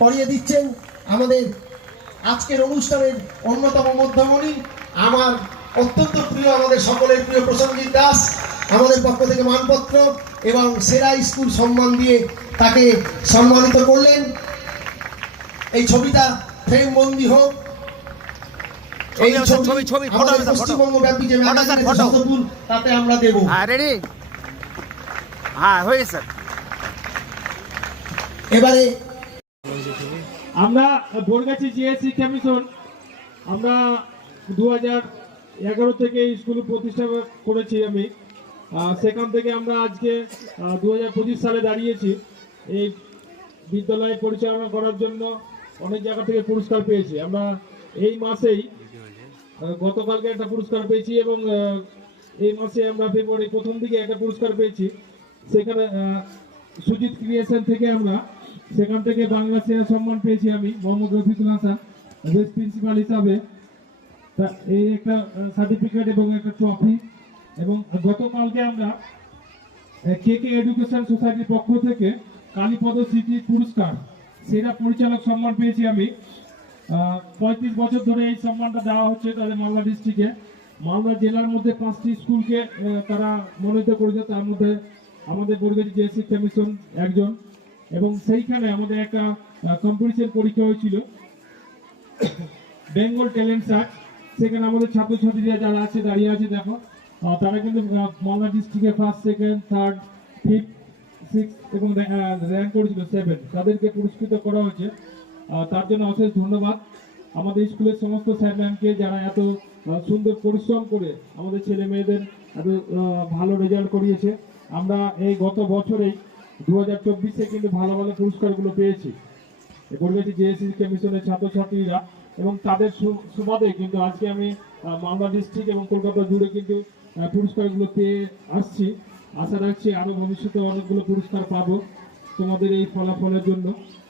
করিয়ে দিচ্ছেন আমাদের আজকের অনুষ্ঠানের অন্যতম মধ্যমণি আমার অত্যন্ত প্রিয় আমাদের সকলের প্রিয় প্রসঞ্জিৎ দাস আমাদের পক্ষ থেকে মানপত্র এবং সেরা স্কুল সম্মান দিয়ে তাকে সম্মানিত করলেন। এই ছবিটা ফ্রেম বন্দি হোক এই ছবি, ছবি ফটো। পশ্চিমবঙ্গ ব্যাপী যে তাতে আমরা দেবো। হ্যাঁ রেডি হ্যাঁ হয়ে স্যার এবারে আমরা বরগাছি জিএসসি কমিশন আমরা দু হাজার এগারো থেকে স্কুল প্রতিষ্ঠা করেছি আমি। সেখান থেকে আমরা আজকে দু হাজার পঁচিশ সালে দাঁড়িয়েছি। এই বিদ্যালয় পরিচালনা করার জন্য অনেক জায়গা থেকে পুরস্কার পেয়েছি। আমরা এই মাসেই গতকালকে একটা পুরস্কার পেয়েছি এবং এই মাসে আমরা ফেব্রুয়ারি প্রথম দিকে একটা পুরস্কার পেয়েছি। সেখানে সুজিত ক্রিয়েশন থেকে আমরা সেখান থেকে বাংলা সেরা সম্মান পেয়েছি আমি, মোহাম্মদ রফিকুল হাসান ভাইস প্রিন্সিপাল হিসাবে। তা এই একটা সার্টিফিকেট এবং একটা ট্রফি এবং গতকালকে আমরা কে কে এডুকেশন সোসাইটির পক্ষ থেকে কালীপদ স্মৃতি পুরস্কার, সেরা পরিচালক সম্মান পেয়েছি আমি। পঁয়ত্রিশ বছর ধরে এই সম্মানটা দেওয়া হচ্ছে তাদের মালদা ডিস্ট্রিক্টে মালদা জেলার মধ্যে পাঁচটি স্কুলকে তারা মনোনীত করেছে, তার মধ্যে আমাদের বরগাছি জিএসসি কমিশন একজন। এবং সেইখানে আমাদের একটা কম্পিটিশন পরীক্ষা হয়েছিল। বেঙ্গল ট্যালেন্ট সার্চ সেখানে আমাদের ছাত্রছাত্রীরা যারা আছে, দাঁড়িয়ে আছে, দেখো। তারা কিন্তু মালদা ডিস্ট্রিক্টে first second third fifth six এবং র্যাঙ্ক করেছিল সেভেন তাদেরকে পুরস্কৃত করা হয়েছে। তার জন্য অশেষ ধন্যবাদ। আমাদের স্কুলের সমস্ত স্যার ম্যামকে যারা এত সুন্দর পরিশ্রম করে আমাদের ছেলে মেয়েদের এত ভালো রেজাল্ট করিয়েছে। আমরা এই গত বছরেই দু হাজার চব্বিশে কিন্তু ভালো ভালো পুরস্কারগুলো পেয়েছি। বলবেছি জেএসসি কমিশনের ছাত্রছাত্রীরা এবং তাদের সুবাদে কিন্তু আজকে আমি মালদা ডিস্ট্রিক্ট এবং কলকাতা জুড়ে কিন্তু পুরস্কারগুলো পেয়ে আসছি। আশা রাখছি আরও ভবিষ্যতে অনেকগুলো পুরস্কার পাবো তোমাদের এই ফলাফলের জন্য।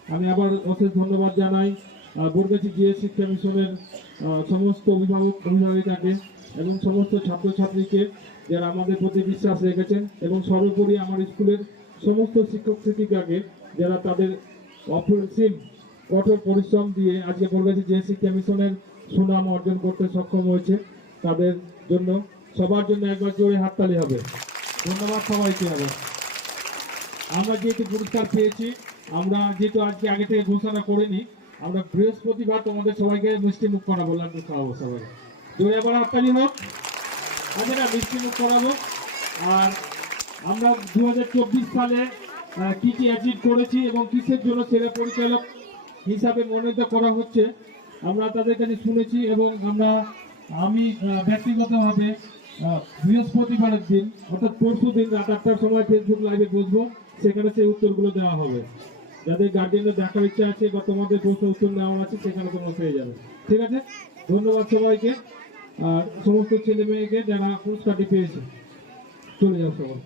আমি আবার অশেষ ধন্যবাদ জানাই বরগাছি জিএসসি কমিশনের আহ, সমস্ত অভিভাবক অভিভাবিকাকে এবং সমস্ত ছাত্রছাত্রীকে যারা আমাদের প্রতি বিশ্বাস রেখেছেন এবং সর্বোপরি আমার স্কুলের সমস্ত শিক্ষক শিক্ষিকাকে যারা তাদের অপরিসীম কঠোর পরিশ্রম দিয়ে আজকে বলবেছি জেএসসি কমিশনের সুনাম অর্জন করতে সক্ষম হয়েছে, তাদের জন্য, সবার জন্য একবার জোরে হাততালি হবে। ধন্যবাদ সবাইকে হবে আমরা যেহেতু পুরস্কার পেয়েছি, আমরা যেহেতু আজকে আগে থেকে ঘোষণা করিনি, আমরা বৃহস্পতিবার তোমাদের সবাইকে মিষ্টি মুখ করাবো, লাড্ডু খাওয়াবো সবাই জোরে আবার হাততালি হোক। আচ্ছা না, মিষ্টি মুখ করাবো। আর আমরা দু হাজার চব্বিশ সালে কি কি অ্যাচিভ করেছি এবং কিসের জন্য সেরা পরিচালক হিসাবে মনোনীত করা হচ্ছে, আমরা তাদের কাছে শুনেছি এবং আমরা, আমি ব্যক্তিগতভাবে বৃহস্পতিবারের দিন, অর্থাৎ পরশু দিন রাত আটটার সময় ফেসবুক লাইভে বসবো, সেখানে সেই উত্তরগুলো দেওয়া হবে। যাদের গার্জেনের দেখার ইচ্ছা আছে বা তোমাদের প্রশ্ন উত্তর নেওয়ার আছে, সেখানে তোমরা পেয়ে যাবে। ঠিক আছে? ধন্যবাদ সবাইকে। আর সমস্ত ছেলে মেয়েকে যারা পুরস্কারটি পেয়েছে, চলে যাও সবাই।